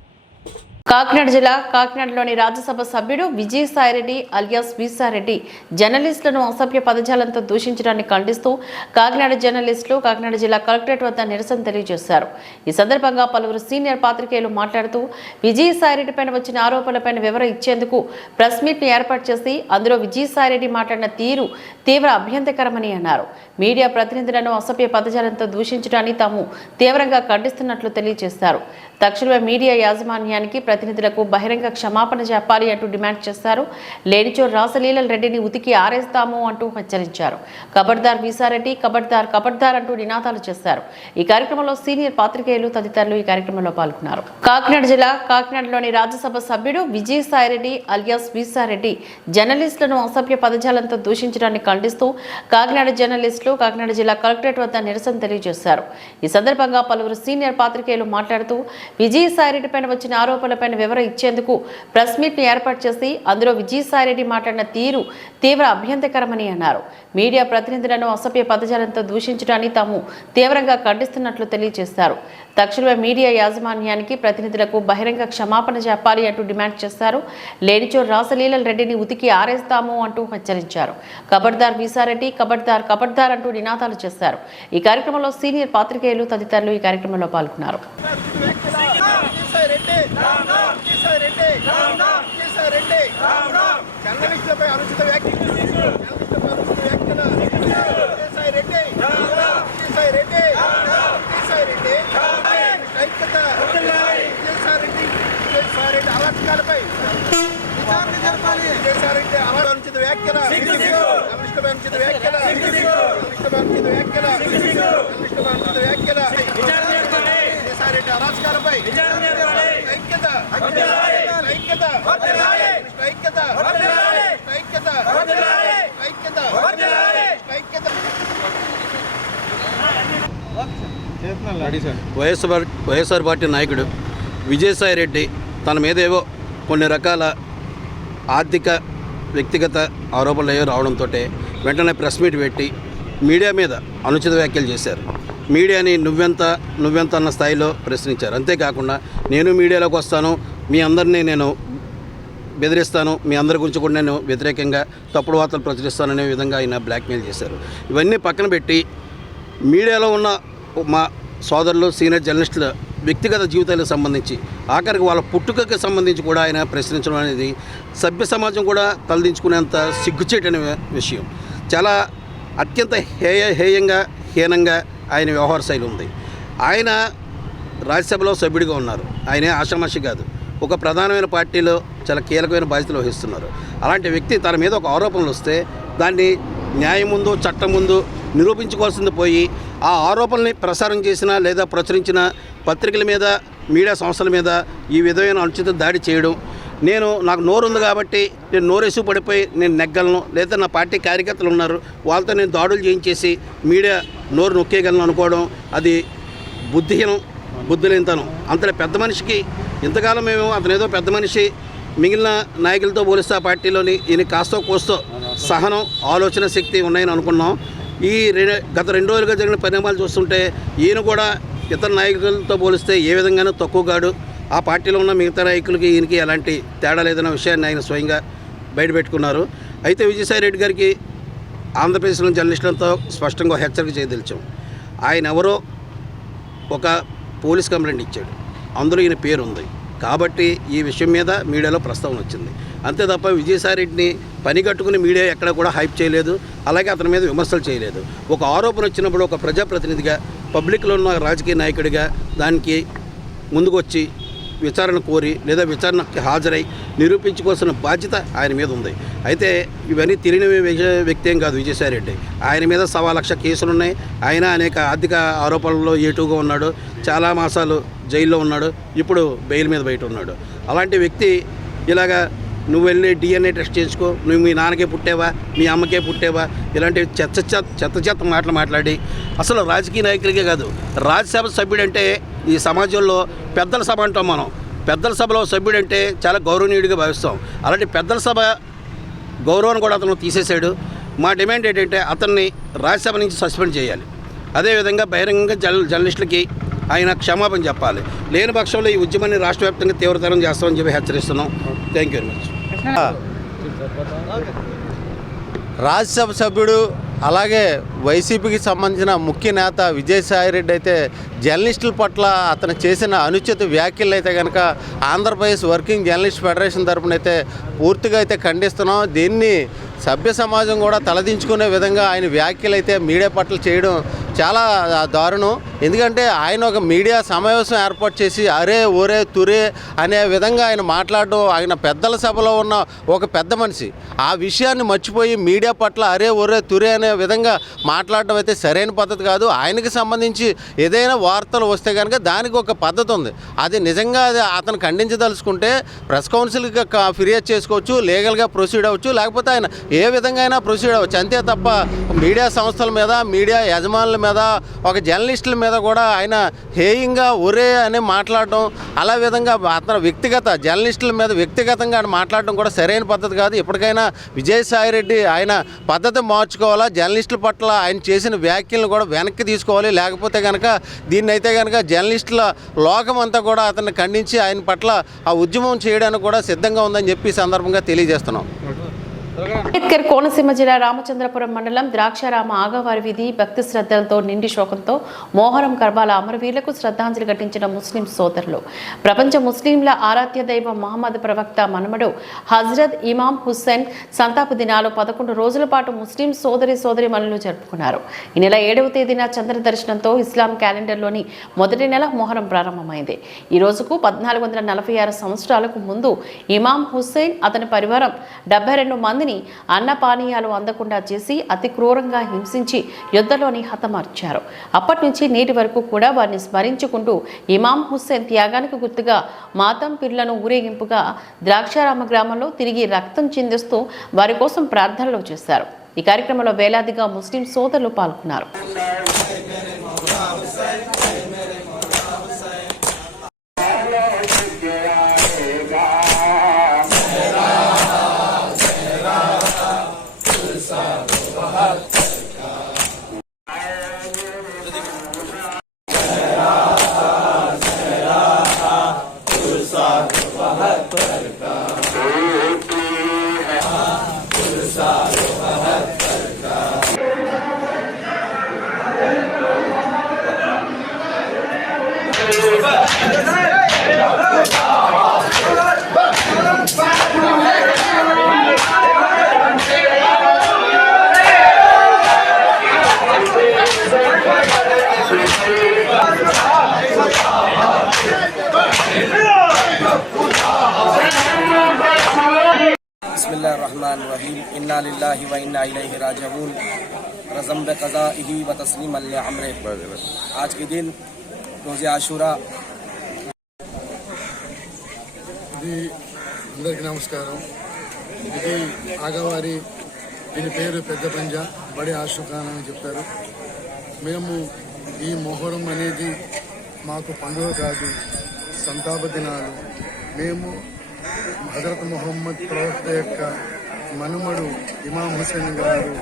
కాకినాడ జిల్లా కాకినాడలోని రాజ్యసభ సభ్యుడు విజయసాయిరెడ్డి అలియాస్ వీసారెడ్డి జర్నలిస్టులను అసభ్య పదజాలంతో దూషించడాన్ని ఖండిస్తూ కాకినాడ జర్నలిస్టులు కాకినాడ జిల్లా కలెక్టరేట్ వద్ద నిరసన తెలియజేశారు. ఈ సందర్భంగా పలువురు సీనియర్ పాత్రికేయులు మాట్లాడుతూ విజయసాయిరెడ్డిపైన వచ్చిన ఆరోపణలపైన వివరణ ఇచ్చేందుకు ప్రెస్ మీట్ను ఏర్పాటు చేసి అందులో విజయసాయిరెడ్డి మాట్లాడిన తీరు తీవ్ర అభ్యంతరకరమని అన్నారు. మీడియా ప్రతినిధులను అసభ్య పదజాలంతో దూషించడాన్ని తాము తీవ్రంగా ఖండిస్తున్నట్లు తెలియజేశారు. తక్షణమే మీడియా యాజమాన్యానికి ప్రతినిధులకు బహిరంగ క్షమాపణ చెప్పాలి అంటూ డిమాండ్ చేశారు. లేనిచో రాసలీలల్ రెడ్డిని ఉతికి ఆరేస్తాము అంటూ హెచ్చరించారు. కబడ్దార్ వీసారెడ్డి, కబడ్దార్ కబడ్దార్ అంటూ నినాదాలు చేశారు. ఈ కార్యక్రమంలో సీనియర్ పాత్రికేయులు తదితరులు ఈ కార్యక్రమంలో పాల్గొన్నారు. కాకినాడ జిల్లా కాకినాడలోని రాజ్యసభ సభ్యుడు విజయసాయిరెడ్డి అలియాస్ వీసారెడ్డి జర్నలిస్టులను అసభ్య పదజాలంతో దూషించడాన్ని ఖండిస్తూ కాకినాడ జర్నలిస్టులు కాకినాడ జిల్లా కలెక్టరేట్ వద్ద నిరసన తెలియజేశారు. ఈ సందర్భంగా పలువురు సీనియర్ పాత్రికేయులు మాట్లాడుతూ విజయసాయిరెడ్డిపైన వచ్చిన ఆరోపణలపైన వివరణ ఇచ్చేందుకు ప్రెస్ మీట్ను ఏర్పాటు చేసి అందులో విజయసాయిరెడ్డి మాట్లాడిన తీరు తీవ్ర అభ్యంతరకరమని అన్నారు. మీడియా ప్రతినిధులను అసభ్య పదజాలంతో దూషించడాన్ని తాము తీవ్రంగా ఖండిస్తున్నట్లు తెలియజేశారు. తక్షణమే మీడియా యాజమాన్యానికి ప్రతినిధులకు బహిరంగ క్షమాపణ చెప్పాలి అంటూ డిమాండ్ చేశారు. లేనిచో రాసలీలల్ రెడ్డిని ఉతికి ఆరేస్తాము అంటూ హెచ్చరించారు. కబడ్దార్ వీసారెడ్డి, కబడ్దార్ కబడ్దార్ అంటూ నినాదాలు చేశారు. ఈ కార్యక్రమంలో సీనియర్ పాత్రికేయులు తదితరులు ఈ కార్యక్రమంలో పాల్గొన్నారు. వైఎస్ఆర్ పార్టీ నాయకుడు విజయసాయిరెడ్డి తన మీద ఏవో కొన్ని రకాల ఆర్థిక వ్యక్తిగత ఆరోపణలు రావడంతో వెంటనే ప్రెస్ మీట్ పెట్టి మీడియా మీద అనుచిత వ్యాఖ్యలు చేశారు. మీడియాని నువ్వెంత అన్న స్థాయిలో ప్రశ్నించారు. అంతేకాకుండా నేను మీడియాలోకి వస్తాను, మీ అందరినీ నేను బెదిరిస్తాను, మీ అందరి గురించి కూడా నేను వ్యతిరేకంగా తప్పుడు వార్తలు ప్రచురిస్తాననే విధంగా ఆయన బ్లాక్మెయిల్ చేశారు. ఇవన్నీ పక్కన పెట్టి మీడియాలో ఉన్న మా సోదరులు సీనియర్ జర్నలిస్టుల వ్యక్తిగత జీవితాలకు సంబంధించి ఆఖరికి వాళ్ళ పుట్టుకకి సంబంధించి కూడా ఆయన ప్రశ్నించడం అనేది సభ్య సమాజం కూడా తలదించుకునేంత సిగ్గుచేటనే విషయం. చాలా అత్యంత హేయంగా హీనంగా ఆయన వ్యవహార శైలి ఉంది. ఆయన రాజ్యసభలో సభ్యుడిగా ఉన్నారు. ఆయనే ఆషామాషి కాదు, ఒక ప్రధానమైన పార్టీలో చాలా కీలకమైన బాధ్యతలు వహిస్తున్నారు. అలాంటి వ్యక్తి తన మీద ఒక ఆరోపణలు వస్తే దాన్ని న్యాయం ముందు చట్టం ముందు నిరూపించుకోవాల్సింది పోయి ఆ ఆరోపణల్ని ప్రసారం చేసిన లేదా ప్రచురించిన పత్రికల మీద మీడియా సంస్థల మీద ఈ విధమైన అనుచిత దాడి చేయడం, నాకు నోరు ఉంది కాబట్టి నేను నోరేసి పడిపోయి నేను నెగ్గలను, లేదా నా పార్టీ కార్యకర్తలు ఉన్నారు వాళ్ళతో నేను దాడులు చేయించేసి మీడియా నోరు నొక్కేయగలను అనుకోవడం అది బుద్ధిహీనం, బుద్ధిలేనితనం. అంతటి పెద్ద మనిషికి ఇంతకాలం మేము అతను ఏదో పెద్ద మనిషి మిగిలిన నాయకులతో పోలిస్తే ఆ పార్టీలోని ఈయన కాస్తో కోస్తో సహనం ఆలోచన శక్తి ఉన్నాయని అనుకున్నాం. గత 2 రోజులుగా జరిగిన పరిణామాలు చూస్తుంటే ఈయన కూడా ఇతర నాయకులతో పోలిస్తే ఏ విధంగానూ తక్కువ కాడు. ఆ పార్టీలో ఉన్న మిగతా నాయకులకి ఈయనకి ఎలాంటి తేడా లేదన్న విషయాన్ని ఆయన స్వయంగా బయటపెట్టుకున్నారు. అయితే విజయసాయి రెడ్డి గారికి ఆంధ్రప్రదేశ్లో జర్నలిస్టులతో స్పష్టంగా హెచ్చరిక చేయదలిచాం. ఆయన ఎవరో ఒక పోలీస్ కంప్లైంట్ ఇచ్చాడు, అందులో ఈయన పేరు ఉంది కాబట్టి ఈ విషయం మీద మీడియాలో ప్రస్తావన వచ్చింది. అంతే తప్ప విజయసాయి రెడ్డిని పని కట్టుకుని మీడియా ఎక్కడ కూడా హైప్ చేయలేదు, అలాగే అతని మీద విమర్శలు చేయలేదు. ఒక ఆరోపణ వచ్చినప్పుడు ఒక ప్రజాప్రతినిధిగా, పబ్లిక్లో ఉన్న రాజకీయ నాయకుడిగా దానికి ముందుకు వచ్చి విచారణ కోరి లేదా విచారణకి హాజరై నిరూపించుకోవాల్సిన బాధ్యత ఆయన మీద ఉంది. అయితే ఇవన్నీ తెలియని వ్యక్తి ఏం కాదు విజయసాయి రెడ్డి. ఆయన మీద 1,00,000 కేసులు ఉన్నాయి. ఆయన అనేక ఆర్థిక ఆరోపణల్లో ఏటుగా ఉన్నాడు, చాలా మాసాలు జైల్లో ఉన్నాడు, ఇప్పుడు బెయిల్ మీద బయట ఉన్నాడు. అలాంటి వ్యక్తి ఇలాగా నువ్వు వెళ్ళి DNA టెస్ట్ చేసుకో, నువ్వు మీ నాన్నకే పుట్టావా, మీ అమ్మకే పుట్టావా, ఇలాంటి చెత్త మాటలు మాట్లాడి అసలు రాజకీయ నాయకులకే కాదు, రాజ్యసభ సభ్యుడంటే ఈ సమాజంలో పెద్దల సభ అంటాం మనం. పెద్దల సభలో సభ్యుడంటే చాలా గౌరవనీయుడిగా భావిస్తాం. అలాంటి పెద్దల సభ గౌరవాన్ని కూడా అతను తీసేశాడు. మా డిమాండ్ ఏంటంటే అతన్ని రాజ్యసభ నుంచి సస్పెండ్ చేయాలి. అదేవిధంగా బహిరంగంగా జర్నలిస్టులకి ఆయన క్షమాపణ చెప్పాలి. లేని పక్షంలో ఈ ఉద్యమాన్ని రాష్ట్ర వ్యాప్తంగా తీవ్రతరం చేస్తామని చెప్పి హెచ్చరిస్తున్నాం. Thank you very much. Rajya Sabha సభ్యుడు అలాగే వైసీపీకి సంబంధించిన ముఖ్య నేత విజయసాయిరెడ్డి అయితే జర్నలిస్టుల పట్ల అతను చేసిన అనుచిత వ్యాఖ్యలు అయితే కనుక ఆంధ్రప్రదేశ్ వర్కింగ్ జర్నలిస్ట్ ఫెడరేషన్ తరఫున అయితే పూర్తిగా అయితే ఖండిస్తున్నాం. దీన్ని సభ్య సమాజం కూడా తలదించుకునే విధంగా ఆయన వ్యాఖ్యలు అయితే మీడియా పట్ల చేయడం చాలా దారుణం. ఎందుకంటే ఆయన ఒక మీడియా సమావేశం ఏర్పాటు చేసి అరే ఒరే తురే అనే విధంగా ఆయన మాట్లాడడం, ఆయన పెద్దల సభలో ఉన్న ఒక పెద్ద మనిషి ఆ విషయాన్ని మర్చిపోయి మీడియా పట్ల అరే ఒరే తురే అనే విధంగా మాట్లాడడం అయితే సరైన పద్ధతి కాదు. ఆయనకి సంబంధించి ఏదైనా వార్తలు వస్తే కనుక దానికి ఒక పద్ధతి ఉంది. అది నిజంగా అతను ఖండించదలుచుకుంటే ప్రెస్ కౌన్సిల్కి ఫిర్యాదు చేసుకోవచ్చు, లీగల్గా ప్రొసీడ్ అవ్వచ్చు, లేకపోతే ఆయన ఏ విధంగా అయినా ప్రొసీడ్ అవ్వచ్చు. అంతే తప్ప మీడియా సంస్థల మీద, మీడియా యజమానుల మీద, ఒక జర్నలిస్టుల మీద కూడా ఆయన హేయంగా ఒరే అని మాట్లాడడం, అలా విధంగా అతను వ్యక్తిగత జర్నలిస్టుల మీద వ్యక్తిగతంగా మాట్లాడడం కూడా సరైన పద్ధతి కాదు. ఇప్పటికైనా విజయసాయిరెడ్డి ఆయన పద్ధతి మార్చుకోవాలా, జర్నలిస్టుల పట్ల ఆయన చేసిన వ్యాఖ్యలను కూడా వెనక్కి తీసుకోవాలి. లేకపోతే కనుక దీన్ని అయితే కనుక జర్నలిస్టుల లోకం అంతా కూడా అతన్ని ఖండించి ఆయన పట్ల ఆ ఉద్యమం చేయడానికి కూడా సిద్ధంగా ఉందని చెప్పి ఈ సందర్భంగా తెలియజేస్తున్నాం. అంబేద్కర్ కోనసీమ జిల్లా రామచంద్రపురం మండలం ద్రాక్షారామ ఆగవారి వీధి భక్తి శ్రద్ధలతో నిండి శోకంతో మోహరం కర్బాల అమరవీరులకు శ్రద్ధాంజలి ఘటించిన ముస్లిం సోదరులు. ప్రపంచ ముస్లింల ఆరాధ్య దైవం మహమ్మద్ ప్రవక్త మనుమడు హజ్రత్ ఇమాం హుస్సేన్ సంతాప దినాలు 11 రోజుల పాటు ముస్లిం సోదరిమణులు జరుపుకున్నారు. ఈ నెల 7వ తేదీన చంద్ర దర్శనంతో ఇస్లాం క్యాలెండర్లోని మొదటి నెల మొహరం ప్రారంభమైంది. ఈ రోజుకు 1446 సంవత్సరాలకు ముందు ఇమాం హుస్సేన్ అతని పరివారం 72 మందిని అన్నపానీయాలు అందకుండా చేసి అతి క్రూరంగా హింసించి యుద్ధంలోని హతమార్చారు. అప్పటి నుంచి నేటి వరకు కూడా వారిని స్మరించుకుంటూ ఇమాం హుస్సేన్ త్యాగానికి గుర్తుగా మాతం పిర్లను ఊరేగింపుగా ద్రాక్షారామ గ్రామంలో తిరిగి రక్తం చిందిస్తూ వారి కోసం ప్రార్థనలు చేశారు. ఈ కార్యక్రమంలో వేలాదిగా ముస్లిం సోదరులు పాల్గొన్నారు. बिस्मिल्लाहिर्रहमानिर्रहीम इन्ना लिल्लाहि व इन्ना इलैहि राजिऊन रज़म बिक़ज़ाइहि व तस्लीमन लिअम्रिह। आज के दिन रोज़े आशूरा। అందరికీ నమస్కారం. ఇది ఆగవారి, దీని పేరు పెద్ద పంజా, బడి ఆషుఖాన్ అని చెప్తారు. మేము ఈ మొహరం అనేది మాకు పండుగ కాదు, సంతాప దినాలు. మేము హజరత్ ముహమ్మద్ ప్రవక్త యొక్క మనుమడు ఇమాం హుస్సేన్ గారు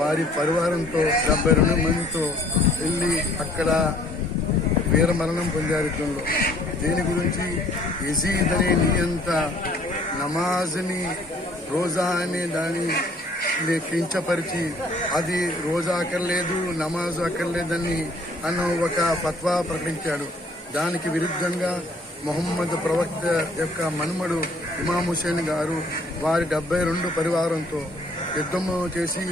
వారి పరివారంతో 72 మందితో వెళ్ళి అక్కడ వీరమరణం పొందారు యుద్ధంలో. దేని గురించి యజీద్ అనే నియంత నమాజ్ని రోజా అనే దాని కించపరిచి అది రోజా అక్కర్లేదు నమాజ్ అక్కర్లేదని అన్న ఒక ఫత్వా ప్రకటించాడు. దానికి విరుద్ధంగా మొహమ్మద్ ప్రవక్త యొక్క మనుమడు ఇమాం హుసేన్ గారు వారి 72 పరివారంతో యుద్ధము చేసి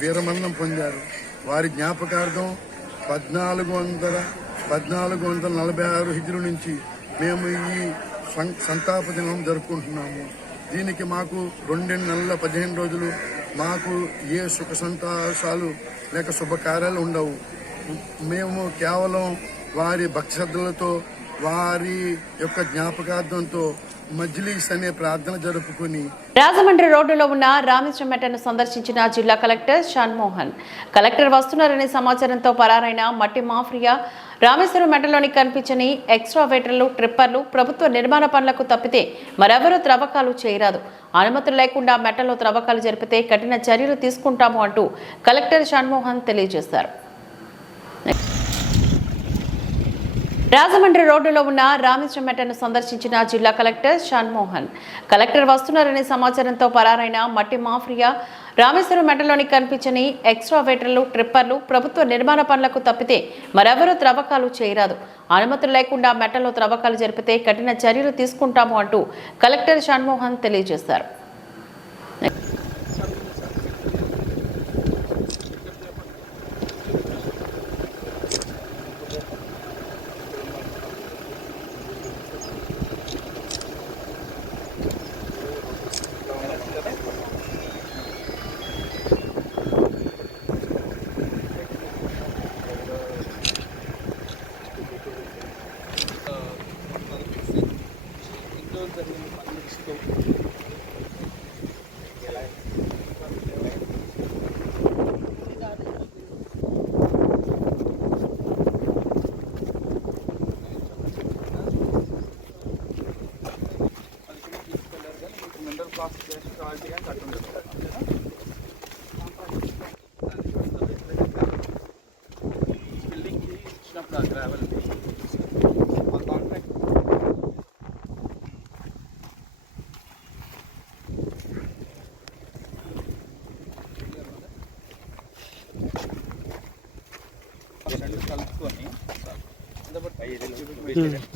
వీరమరణం పొందారు. వారి జ్ఞాపకార్థం 1446 హిజ్రీ నుంచి మేము ఈ సంతాప దినం జరుపుకుంటున్నాము. దీనికి మాకు 2 నెలల 15 రోజులు మాకు ఏ సుఖ సంతోషాలు లేక శుభకార్యాలు ఉండవు. మేము కేవలం వారి భక్తిశ్రద్ధలతో వారి యొక్క జ్ఞాపకార్థంతో మజ్లిస్ అనే ప్రార్థన జరుపుకుని రాజమండ్రి రోడ్డులో ఉన్న రామేశ్వరం మెట్టను సందర్శించిన జిల్లా కలెక్టర్ షాన్మోహన్. కలెక్టర్ వస్తున్నారనే సమాచారంతో పరారైన మట్టి మాఫియా రామేశ్వరం మెట్టలోని కనిపించని ఎక్స్ట్రావేటర్లు, ట్రిప్పర్లు ప్రభుత్వ నిర్మాణ పనులకు తప్పితే మరెవరూ త్రవ్వకాలు చేయరాదు. అనుమతులు లేకుండా మెట్టలో త్రవ్వకాలు జరిపితే కఠిన చర్యలు తీసుకుంటాము అంటూ కలెక్టర్ షాన్మోహన్ తెలియజేశారు. రాజమండ్రి రోడ్డులో ఉన్న రామేశ్వరం మెట్టను సందర్శించిన జిల్లా కలెక్టర్ షాన్మోహన్. కలెక్టర్ వస్తున్నారనే సమాచారంతో పరారైన మట్టి మాఫియా రామేశ్వరం మెట్టలోని కనిపించని ఎక్స్ట్రావేటర్లు, ట్రిప్పర్లు ప్రభుత్వ నిర్మాణ పనులకు తప్పితే మరెవరూ త్రవ్వకాలు చేయరాదు. అనుమతులు లేకుండా మెట్టలో త్రవ్వకాలు జరిపితే కఠిన చర్యలు తీసుకుంటాము అంటూ కలెక్టర్ షాన్మోహన్ తెలియజేశారు.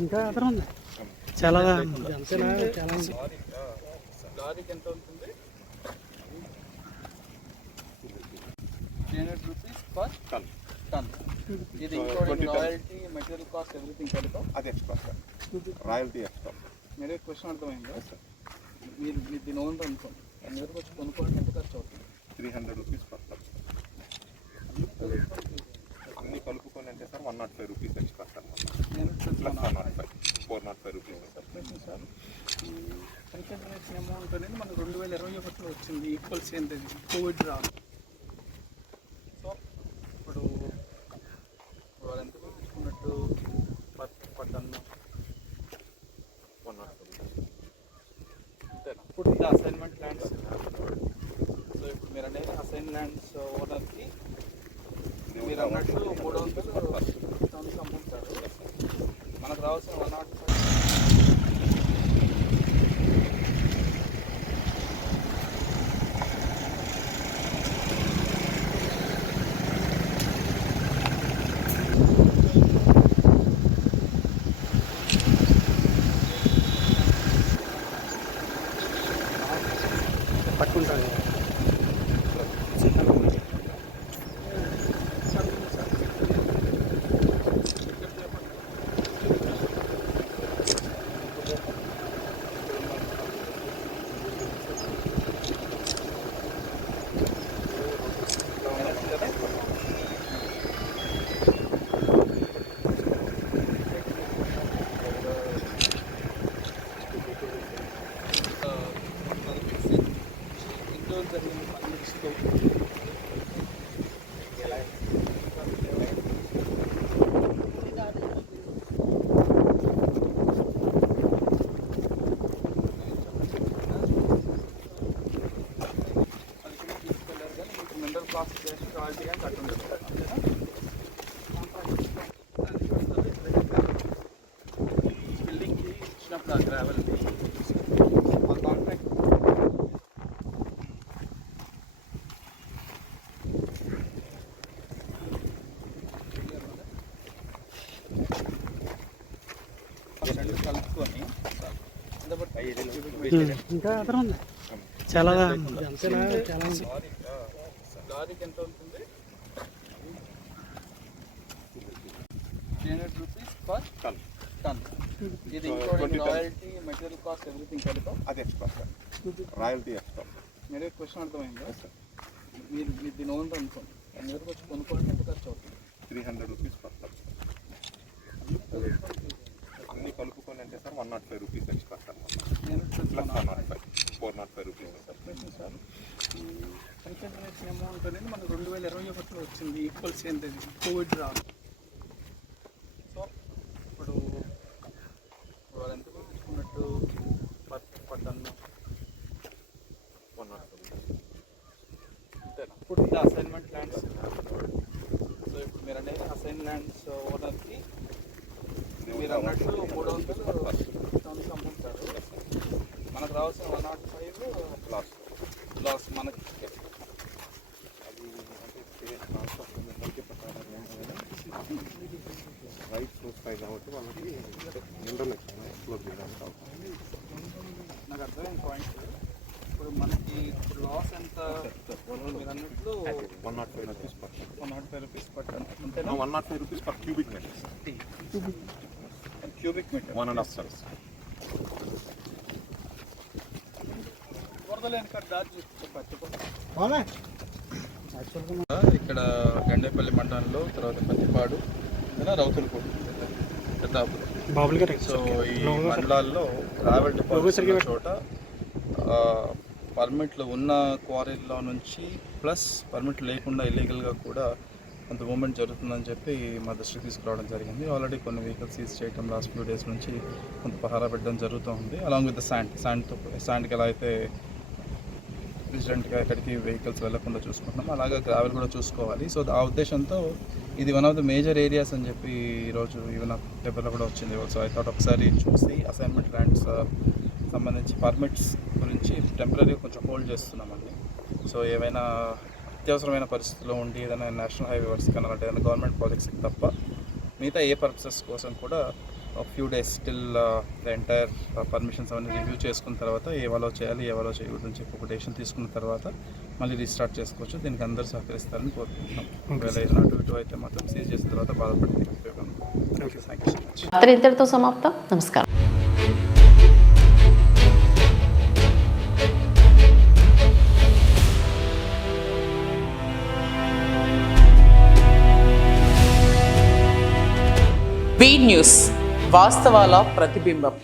ఇంకా చాలా లారీకి ఎంత ఉంటుంది? 300 రూపీస్ పర్ టన్. ఇది including royalty, material cost, everything కలిపి అది ఎక్స్ట్రా సార్, రాయల్టీ ఎక్స్ట్రా. మీరు క్వశ్చన్ అర్థమైందా సార్? మీరు దీని ఓనర్ అనుకోండి, దాని దగ్గరకు వచ్చి కొనుక్కోవడానికి ఎంత ఖర్చు అవుతుంది? 300 రూపీస్ పర్ టన్. అన్ని కలుపుకొని అంటే sir 105 rupees extra sir. Plus 105, 405 rupees sir. Sir ఈ కన్సిడరేషన్ అమౌంట్ అనేది మనకు 2021లో వచ్చింది, ఈక్వల్ సేమ్ కోవిడ్ రాదు. సో ఇప్పుడు వాళ్ళు ఎంత తీసుకున్నట్టు పట్టన్ను 105 అంతేనా? ఇప్పుడు ఇది అసైన్మెంట్ ల్యాండ్స్. సో ఇప్పుడు మీరు అనేది అసైన్ ల్యాండ్స్ ఓనర్కి మీరు అన్నట్టు 300 అమ్ముతారు. మనకు రావాల్సిన 105. పట్టుకుంటాను. కలుపుకొని ఇంకా అతను ఉంది చాలా లారీకి ఎంత ఉంటుంది? 300 రూపీస్ పర్ టన్. ఇది రాయల్టీ, మెటీరియల్ కాస్ట్, ఎవ్రీథింగ్ కలిపి అది ఎక్స్ట్రా సార్, రాయల్టీ ఎక్స్ట్రా. మీరు క్వశ్చన్ అర్థమైందా? మీరు దీని ఓన్ అనుకోండి, దాని దగ్గరకు వచ్చి కొనుక్కోవడానికి ఎంత ఖర్చు అవుతుంది? 300 రూపీస్ పర్ టన్. అన్ని కలుపుకొని అంటే sir 105 rupees extra sir. Plus 405 rupees sir. Consideration amount అనేది మనకు 2021లో వచ్చింది, ఈక్వల్స్ ఏంటి కోవిడ్ రాదు. సో ఇప్పుడు వాళ్ళు ఎంత తీసుకున్నట్టు పడ్డాను 105 అంతేనా? ఇప్పుడు ఇది అసైన్మెంట్ ల్యాండ్స్. సో ఇప్పుడు మీరు అనేది అసైన్ ల్యాండ్స్ ఓనర్కి మీరు అన్నట్టు 300 అమ్ముతారు. మనకు రావాల్సిన 105 లాస్ మనకి. రైట్ చూస్తాయి కాబట్టి వాళ్ళకి మినరల్ ఎక్స్ప్లోర్ చేయడానికి నాకు అర్థమైన పాయింట్. ఇప్పుడు మనకి లాస్ ఎంత? మీరు అన్నట్లు 105 rupees per ton. 105 rupees per ton అంతేనా? 105 rupees per cubic metre. Cubic metre 1.5 sir. ఇక్కడ గండేపల్లి మండలంలో, తర్వాత పత్తిపాడు, రౌతులపూడి, పెద్దాపురం. సో ఈ మండలాల్లో గ్రావెల్ డిపాజిట్ చోట పర్మిట్లు ఉన్న క్వారీల్లో నుంచి ప్లస్ పర్మిట్ లేకుండా ఇల్లీగల్గా కూడా కొంత మూమెంట్ జరుగుతుందని చెప్పి మా దృష్టికి తీసుకురావడం జరిగింది. ఆల్రెడీ కొన్ని వెహికల్స్ సీజ్ చేయడం లాస్ట్ ఫ్యూ డేస్ నుంచి కొంత పహారా పెట్టడం జరుగుతూ ఉంది. అలాంగ్ విత్ ద శాండ్కి ఎలా అయితే విజిలెంట్గా ఎక్కడికి వెహికల్స్ వెళ్లకుండా చూసుకుంటున్నాం, అలాగే గ్రావెల్ కూడా చూసుకోవాలి. సో ఆ ఉద్దేశంతో ఇది one of the major areas అని చెప్పి ఈరోజు ఈవెన్ పేపర్లో కూడా వచ్చింది. సో ఐ థాట్ ఒకసారి చూసి అసైన్మెంట్ ల్యాండ్స్ సంబంధించి పర్మిట్స్ గురించి టెంపరీగా కొంచెం హోల్డ్ చేస్తున్నామండి. సో ఏమైనా అత్యవసరమైన పరిస్థితుల్లో ఉండి ఏదైనా నేషనల్ హైవే వర్క్స్ కానీ అంటే ఏదైనా గవర్నమెంట్ ప్రాజెక్ట్స్కి తప్ప మిగతా ఏ పర్పసెస్ కోసం కూడా ఒక few days still the entire permissions అవన్నీ రివ్యూ చేసుకున్న తర్వాత ఏవాలో చేయాలి, ఏవాలో చేయకూడదని చెప్పి ఒక డెసిషన్ తీసుకున్న తర్వాత మళ్ళీ రీస్టార్ట్ చేసుకోవచ్చు. దీనికి అందరూ సహకరిస్తారని కోరుకుంటున్నాం. ఒకవేళ ఏదైనా అటు ఇటు అయితే మాత్రం సీజ్ చేసిన తర్వాత బాధపడితే ఉపయోగం. Thank you so much. ఇంతటితో సమాప్తం. నమస్కారం. బీ న్యూస్, వాస్తవాల ప్రతిబింబం.